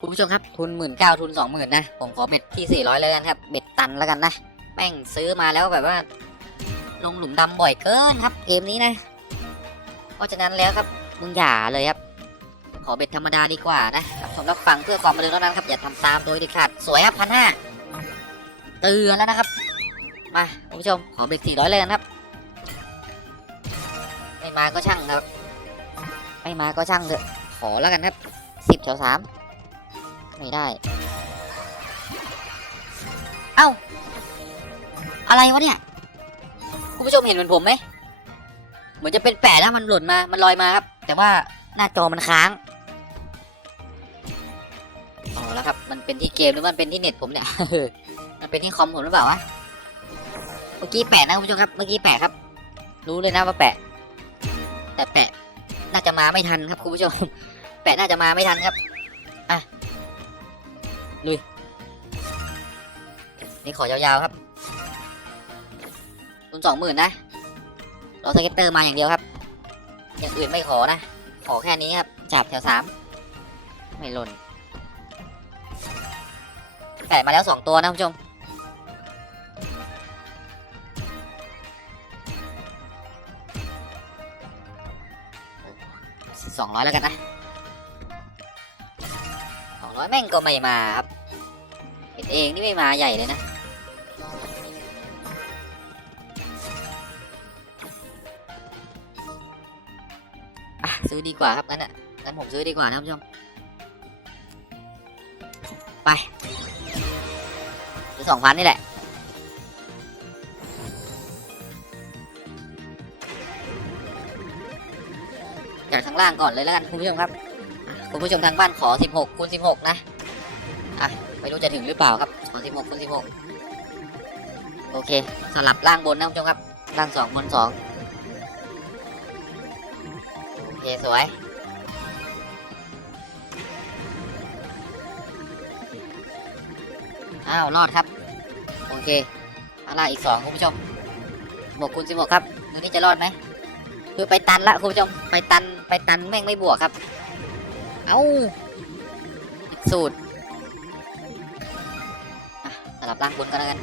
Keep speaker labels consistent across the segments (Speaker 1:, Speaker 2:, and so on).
Speaker 1: คุณผู้ชมครับทุนหมื่นเก้าทุนสองหมื่นนะ ผมขอเบ็ดที่สี่ร้อยเลยกันครับเบ็ดตันแล้วกันนะแม่งซื้อมาแล้วแบบว่า ลงหลุมดำบ่อยเกินครับเกมนี้นะ เพราะฉะนั้นแล้วครับมึงอย่าเลยครับ ขอเบ็ดธรรมดาดีกว่านะรับชมรับฟังเพื่อความบันเทิงเท่านั้นครับอย่าทำตามโดยเด็ดขาดสวยครับพันห้าเตือนแล้วนะครับ มาคุณผู้ชมขอเบ็ดสี่ร้อยเลยกันครับไม่มาก็ช่างครับไม่มาก็ช่างเถอะขอแล้วกันครับสิบแถวสาม ไม่ได้ เอ้า อะไรวะเนี่ย คุณผู้ชมเห็นเหมือนผมไหม เหมือนจะเป็นแปะแล้วมันหล่นมา มันลอยมาครับ แต่ว่าหน้าจอมันค้างอ๋อแล้วครับ มันเป็นที่เกมหรือมันเป็นที่เน็ตผมเนี่ย มันเป็นที่คอมผมหรือเปล่าวะ เมื่อกี้แปะนะคุณผู้ชมครับ เมื่อกี้แปะครับ รู้เลยนะว่าแปะ แต่แปะน่าจะมาไม่ทันครับคุณผู้ชม แปะน่าจะมาไม่ทันครับ อะ ลุย นี่ขอยาวๆครับทุนสองหมื่นนะรอสเก็ตเตอร์มาอย่างเดียวครับ อย่างอื่นไม่ขอนะ ขอแค่นี้ครับ จับแถวสามไม่หล่นแปะมาแล้วสองตัวนะคุณผู้ชมสองร้อยแล้วกันนะ สองร้อยแม่งก็ไม่มาครับเป็นเองนี่ไม่มาใหญ่เลยนะอะซื้อดีกว่าครับงั้นอะงั้นผมซื้อดีกว่านะคุณผู้ชมไปซื้อสองพันนี่แหละจากข้างล่างก่อนเลยแล้วกันคุณผู้ชมครับ คุณผู้ชมทางบ้านขอ 16คูณ16 นะ อะ ไม่รู้จะถึงหรือเปล่าครับ ขอ 16คูณ16 โอเค สลับล่างบนนะคุณผู้ชมครับ ล่างสองบนสองโอเค สวย อ้าว รอดครับ โอเคเอาล่าอีกสองคุณผู้ชม16คูณ16 ครับเงินนี้จะรอดไหมคือไปตันละคุณผู้ชม ไปตัน ไปตันแม่งไม่บวกครับ เอาสูตรอะสลับล่างบนกันแล้วกัน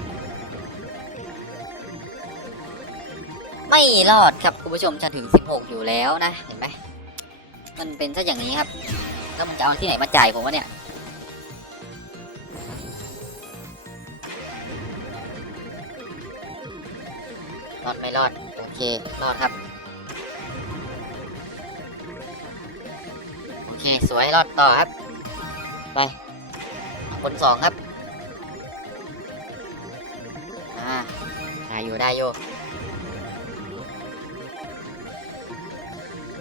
Speaker 1: ไม่รอดครับคุณผู้ชมจะถึง 16 อยู่แล้วนะ เห็นไหมมันเป็นซะอย่างนี้ครับ แล้วมันจะเอาที่ไหนมาจ่ายผมวะเนี่ยรอดไม่รอด โอเค รอดครับ เคสวยรอดต่อครับ ไป คนสองครับ อ่าได้อยู่ได้อยู่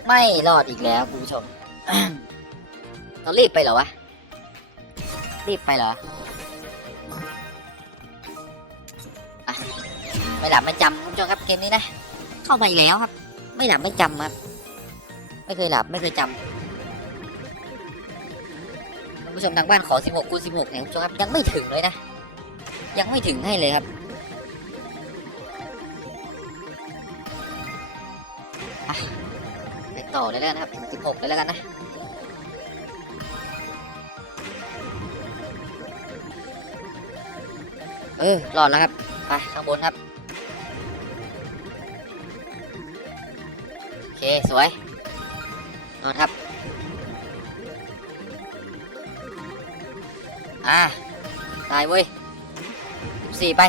Speaker 1: ไม่รอดอีกแล้วคุณผู้ชมเรารีบไปเหรอวะ รีบไปเหรอไม่หลับไม่จำคุณผู้ชมครับเกมนี้นะ เข้าไปแล้วครับ ไม่หลับไม่จำครับ ไม่เคยหลับไม่เคยจำ ผู้ชมทางบ้านขอ 16คูณ16เนี่ยคุณผู้ชมครับยังไม่ถึงเลยนะ ยังไม่ถึงให้เลยครับไปต่อเลยแล้วกันครับ16เลยแล้วกันนะเออรอดแล้วครับ ไปข้างบนครับ โอเค สวยรอดครับ อ่าตายเว้ยสี่ไป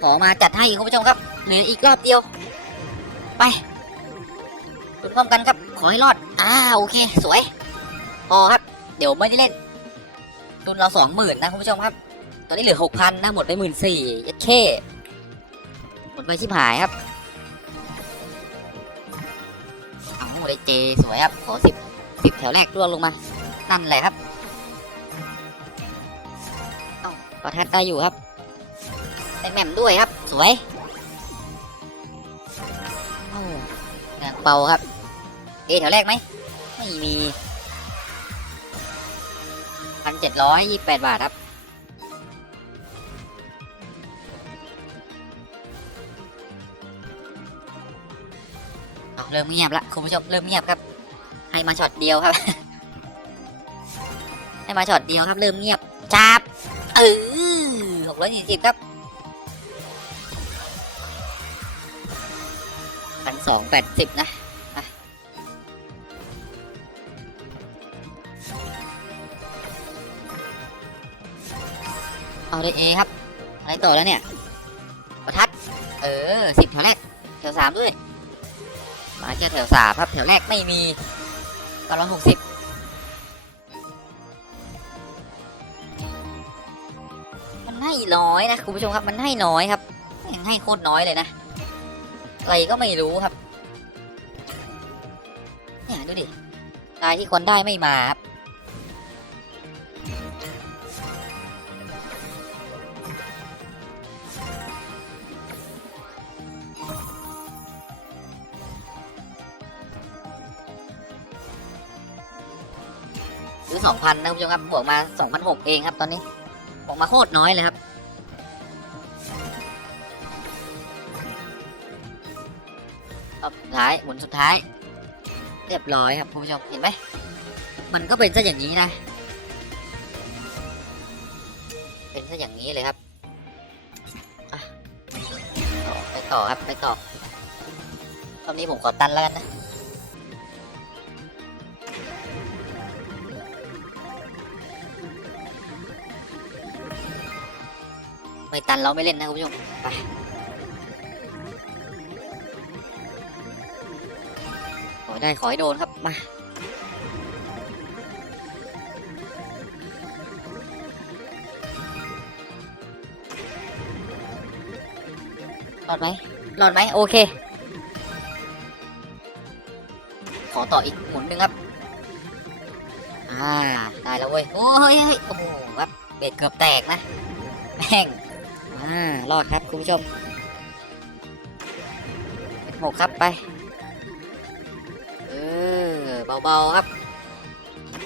Speaker 1: ขอมาจัดให้คุณผู้ชมครับ เหลืออีกรอบเดียว ไปลุ้นพร้อมกันครับ ขอให้รอด อ่า โอเค สวย พอครับ เดี๋ยวไม่ได้เล่นทุนเราสองหมื่นนะคุณผู้ชมครับ ตอนนี้เหลือหกพันนะ หมดไปหมื่นสี่ยัดเข้หมดไปชิบหายครับ เอาได้เจ สวยครับ ขอสิบสิบแถวแรกร่วงลงมา นั่นแหละครับเอ้าประทัดได้อยู่ครับได้แหม่มด้วยครับ สวยเอ้าแรงเป่าครับ เอแถวแรกไหม ไม่มีพันเจ็ดร้อยยี่แปดบาทครับเอาเริ่มเงียบละคุณผู้ชมเริ่มเงียบครับ ให้มาช็อตเดียวครับ ให้มาช็อตเดียวครับเริ่มเงียบจับเออหกร้อยสี่สิบครับพันสองแปดสิบนะเอาได้เอครับ อะไรต่อแล้วเนี่ยประทัด เออสิบแถวแรก แถวสามด้วย มาแค่แถวสามครับ แถวแรกไม่มีก็ร้อยหกสิบ นให้น้อยนะคุณผู้ชมครับมันให้น้อยครับให้โคตรน้อยเลยนะอะไรก็ไม่รู้ครับเนี่ยดูดิรายที่ควนได้ไม่มาครับซื้อสองพันนะคุณผู้ชมครับบวกมาสองพันหกเองครับตอนนี้บวกมาโคตรน้อยเลยครับ รอบสุดท้ายหมุนสุดท้าย เรียบร้อยครับคุณผู้ชมเห็นไหมมันก็เป็นซะอย่างนี้นะ เป็นซะอย่างนี้เลยครับไปต่อครับไปต่อรอบนี้ผมขอตันแล้วกันนะไม่ตันเราไม่เล่นนะคุณผู้ชมไป ให้ได้ขอให้โดนครับมารอดไหมรอดไหมโอเค ขอต่ออีกหมุนหนึ่งครับ อ่า ได้แล้วเว้ย โอ้ยเฮ้ยโอ้โหครับเบ็ดเกือบแตกนะแม่งอ่ารอดครับคุณผู้ชมหกครับไปเออ เบาๆครับ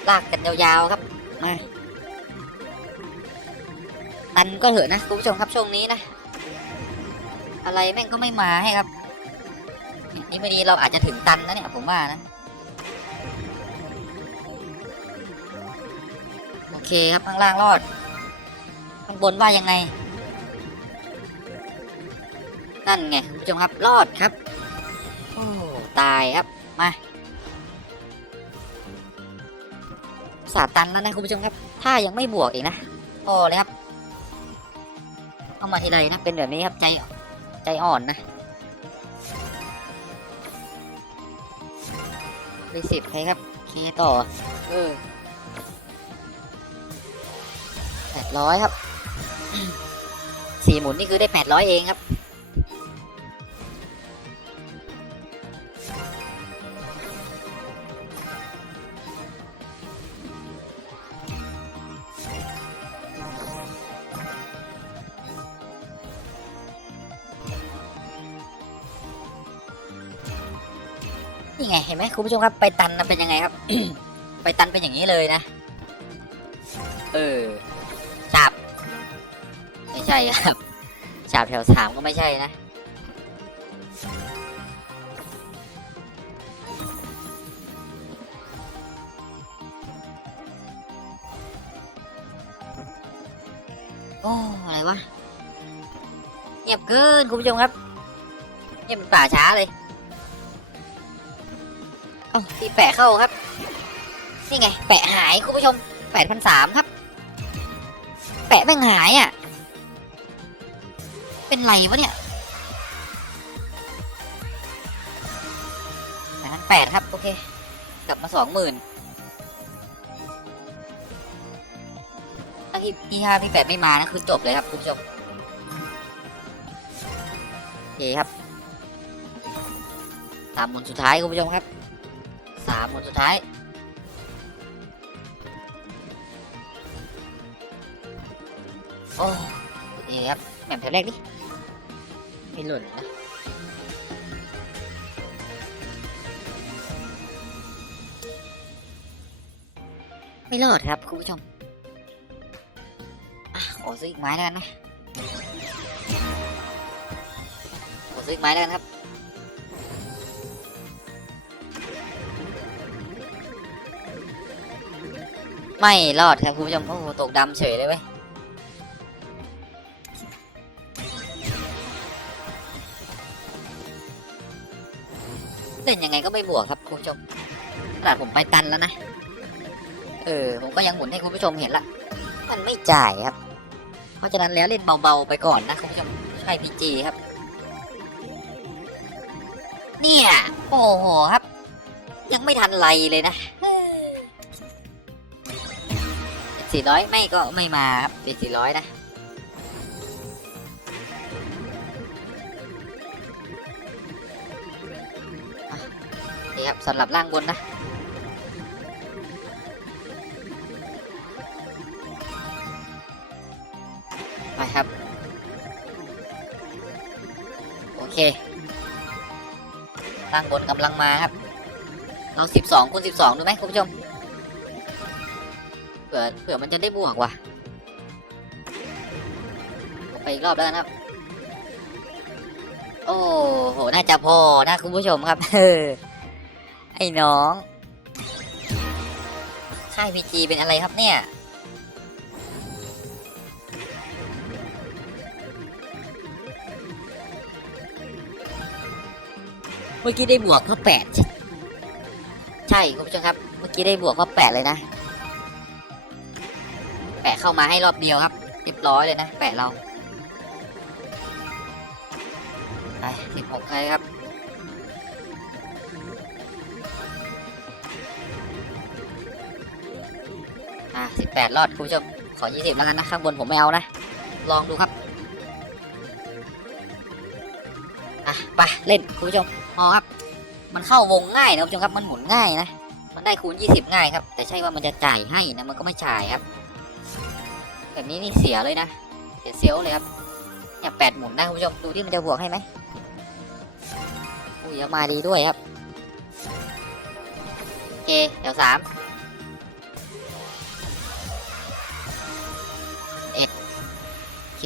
Speaker 1: ลากกันยาวๆครับมาตันก็เถอะนะคุณผู้ชมครับช่วงนี้นะ อะไรแม่งก็ไม่มาให้ครับ นี่ไม่ดีเราอาจจะถึงตันนะเนี่ยผมว่านะ โอเคครับข้างล่างรอด ข้างบนว่ายังไง นั่นไงคุณผู้ชมครับรอดครับ โอ้ตายครับ มา สาตันแล้วนะคุณผู้ชมครับ ถ้ายังไม่บวกอีกนะพอเลยครับ เอามาทีไรนะ เป็นแบบนี้ครับใจใจอ่อนนะไปสิบใครครับ เคต่อ เออแปดร้อยครับ สี่หมุนนี่คือได้แปดร้อยเองครับ นี่ไงเห็นไหมคุณผู้ชมครับไปตันนะเป็นยังไงครับ ไปตันเป็นอย่างนี้เลยนะ เออฉาบไม่ใช่ครับฉาบแถวสามก็ไม่ใช่นะโอ้อะไรวะเงียบเกินคุณผู้ชมครับเงียบเป็นป่าช้าเลย เอ้าที่แปะเข้าครับ นี่ไง แปะหายคุณผู้ชมแปดพันสามครับ แปะแม่งหายอะ เป็นไรวะเนี่ยแปดพันแปดครับ โอเค กลับมาสองหมื่นถ้าที่ที่ห้าที่แปดไม่มานะคือจบเลยครับคุณผู้ชม โอเคครับ ตามหมุนสุดท้ายคุณผู้ชมครับามหมดสุดท้าย โอ้เอ๋ครับแมปแถวแรกดิไม่หล่นนะไม่รอดครับคุณผู้ชมขอซื้ออีกไม้แล้วกันนะขอซื้ออีกไม้แล้วกันครับ ไม่รอดครับคุณผู้ชมโอ้โหตกดำเฉยเลยเว้ยเล่นยังไงก็ไม่บวกครับคุณผู้ชมขนาดผมไปตันแล้วนะ เออ ผมก็ยังหมุนให้คุณผู้ชมเห็นละ มันไม่จ่ายครับ เพราะฉะนั้นแล้วเล่นเบาๆไปก่อนนะคุณผู้ชมใช่พีจีครับ เนี่ย โอ้โหครับ ยังไม่ทันไรเลยนะ สี่ร้อยไม่ก็ไม่มาครับเป็นสี่ร้อยนะนี่ครับสำหรับล่างบนนะไปครับ โอเคล่างบนกำลังมาครับ เราสิบสองคูณสิบสองดูไหมคุณผู้ชม ผื่อเผื่อมันจะได้บวกว่ะไปอีกรอบแล้วกันครับ โอ้โห น่าจะพอนะคุณผู้ชมครับ เออ ไอ้น้องค่ายพีจีเป็นอะไรครับเนี่ย เมื่อกี้ได้บวกก็แปดใช่คุณผู้ชมครับ เมื่อกี้ได้บวกก็แปดเลยนะ เข้ามาให้รอบเดียวครับเรียบร้อยเลยนะแปะเราไปสิบหกใครครับอะสิบแปดรอดคุณผู้ชมขอยี่สิบแล้วกันนะข้างบนผมไม่เอานะ ลองดูครับอะไปเล่นคุณผู้ชมพอครับ มันเข้าวงง่ายนะคุณผู้ชมครับมันหมุนง่ายนะ มันได้คูณ20ง่ายครับ แต่ใช่ว่ามันจะจ่ายให้นะมันก็ไม่จ่ายครับ แบบนี้นี่เสียเลยนะเสียเซลเลยครับอย่าแปดหมุนนะคุณผู้ชมดูที่มันจะบวกให้ไหมอุ้ยเอามาดีด้วยครับโอเคเดี๋ยวสามเอ็ดโอเค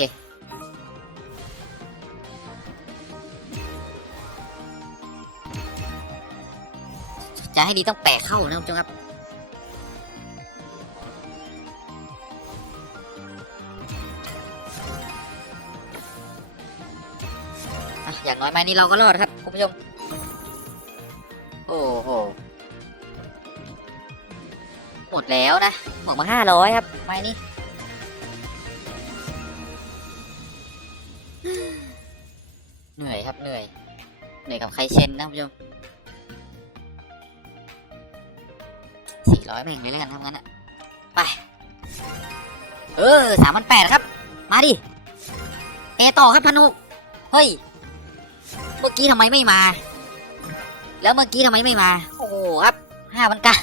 Speaker 1: จะให้ดีต้องแปะเข้านะคุณผู้ชมครับ น้อยไม้นี้เราก็รอดครับคุณผู้ชม โอ้โห หมดแล้วนะหมดมาห้าร้อยครับ ไม้นี้ เหนื่อยครับเหนื่อย เหนื่อยกับใครเช่นนะคุณผู้ชมสี่ร้อยแม่งเลยแล้วกันทำงั้นอะไป เออสามพันแปดครับ มาดิเอต่อครับพนหกเฮ้ย เมื่อกี้ทำไมไม่มา แล้วเมื่อกี้ทำไมไม่มา โอ้โหครับห้าพันเก้า